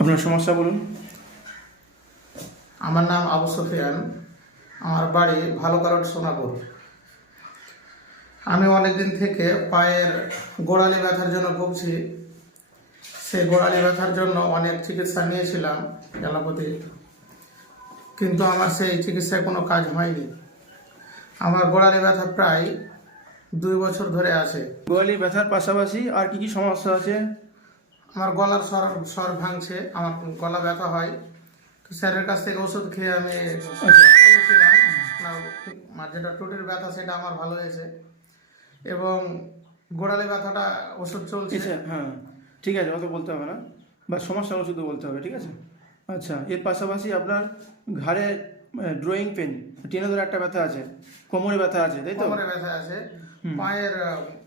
আপনার সমস্যা বলুন। আমার নাম আবু সুফিয়ান, আমার বাড়ি ভালুকারট সোনাপুর। আমি অনেকদিন থেকে পায়ের গোড়ালি ব্যথার জন্য ভুগছি। সেই গোড়ালি ব্যথার জন্য অনেক চিকিৎসা নিয়েছিলাম অ্যালোপ্যাথি, কিন্তু আমার সেই চিকিৎসায় কোনো কাজ হয়নি। আমার গোড়ালি ব্যথা প্রায় 2 বছর ধরে আছে। গোয়ালি ব্যথার পাশাপাশি আর কি কি সমস্যা আছে? আমার গলার স্বর ভাঙছে, আমার গলা ব্যথা হয়। তো স্যারের কাছ থেকে ওষুধ খেয়ে আমি বলেছিলাম না, যেটা টুটির ব্যথা সেটা আমার ভালো হয়েছে, এবং গোড়ালি ব্যথাটা ওষুধ চলছে। হ্যাঁ, ঠিক আছে, অত বলতে হবে না, বা সমস্যা শুধু বলতে হবে, ঠিক আছে। আচ্ছা, এর পাশাপাশি আপনার ঘাড়ে ড্রয়িং পেন, টেনে ধরে একটা ব্যথা আছে, কোমরে ব্যথা আছে, তাই তো? কোমরে ব্যথা আছে, পায়ের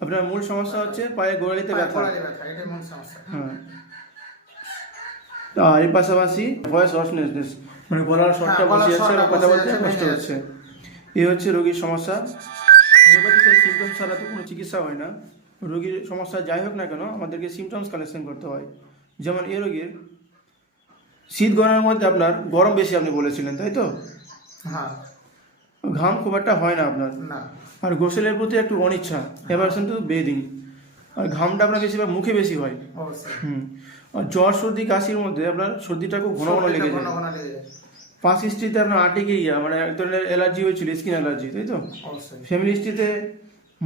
আপনার মূল সমস্যা হচ্ছে পায়ে গোড়ালিতে ব্যথা। গোড়ালি ব্যথা, এটাই মূল সমস্যা। হ্যাঁ, আর এর পাশাপাশি ভয়েস হর্সনেসনেস, মানে গলার স্বরটা বসে যাচ্ছে আর কথা বলতে কষ্ট হচ্ছে। এই হচ্ছে রোগীর সমস্যা। হোমিওপ্যাথিতে সিমটমস ছাড়া তো কোনো চিকিৎসা হয় না। রোগীর সমস্যা যাই হোক না কেন, আমাদেরকে সিমটমস কালেকশন করতে হয়। যেমন এই রোগীর শীত গরমের মধ্যে আপনার গরম বেশি, আপনি বলেছিলেন, তাই তো? হ্যাঁ। ঘাম খুব একটা হয় না আপনার, না। আর গোসলের প্রতি একটু অনিচ্ছা, অ্যাভারশন টু বেদিং, আর ঘামটা আপনার বেশিরভাগ মুখে বেশি হয়। অবশ্যই। আর জ্বর সর্দি কাশির মধ্যে আপনার সর্দিটা খুব ঘন ঘন লেগে যায়। পাঁচ হিস্ট্রিতে আপনার আর্টিকে মানে এক ধরনের অ্যালার্জি হয়েছিল, স্কিন অ্যালার্জি, তাই তো? অবশ্যই। ফ্যামিলি হিস্ট্রিতে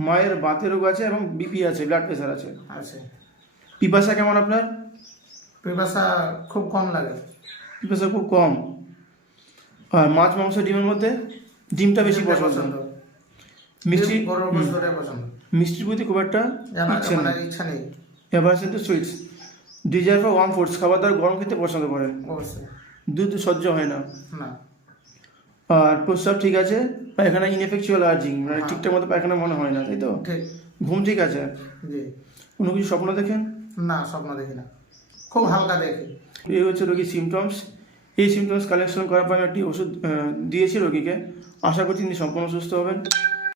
মায়ের বাতের রোগ আছে এবং বিপি আছে, ব্লাড প্রেশার আছে। আছে। পিপাসা কেমন আপনার? পিপাসা খুব কম লাগে। পিপাসা খুব কম। আর মাছ মাংস ডিমের মধ্যে ডিমটা বেশি পছন্দ। মিষ্টি মিষ্টির প্রতি খুব একটা ইচ্ছা নেই। Aversion to sweets, desire for warm foods, খাবার দাবার গরম খেতে পছন্দ করেন। অবশ্যই। দুধ সহ্য হয় না। না। আর প্রস্রাব ঠিক আছে, পায়খানা ইনএফেকচুয়াল আর্জিং, মানে ঠিকঠাক মতো পায়খানা মনে হয় না, তাই তো? ঠিক। ঘুম ঠিক আছে? জি। কোনো কিছু স্বপ্ন দেখেন? না, স্বপ্ন দেখি না, খুব হালকা দেখি। এই হচ্ছে রোগীর সিমটমস। এই সিমটমস কালেকশন করার পর আমি একটি ওষুধ দিয়েছি রোগীকে। আশা করছি তিনি সম্পূর্ণ সুস্থ হবেন।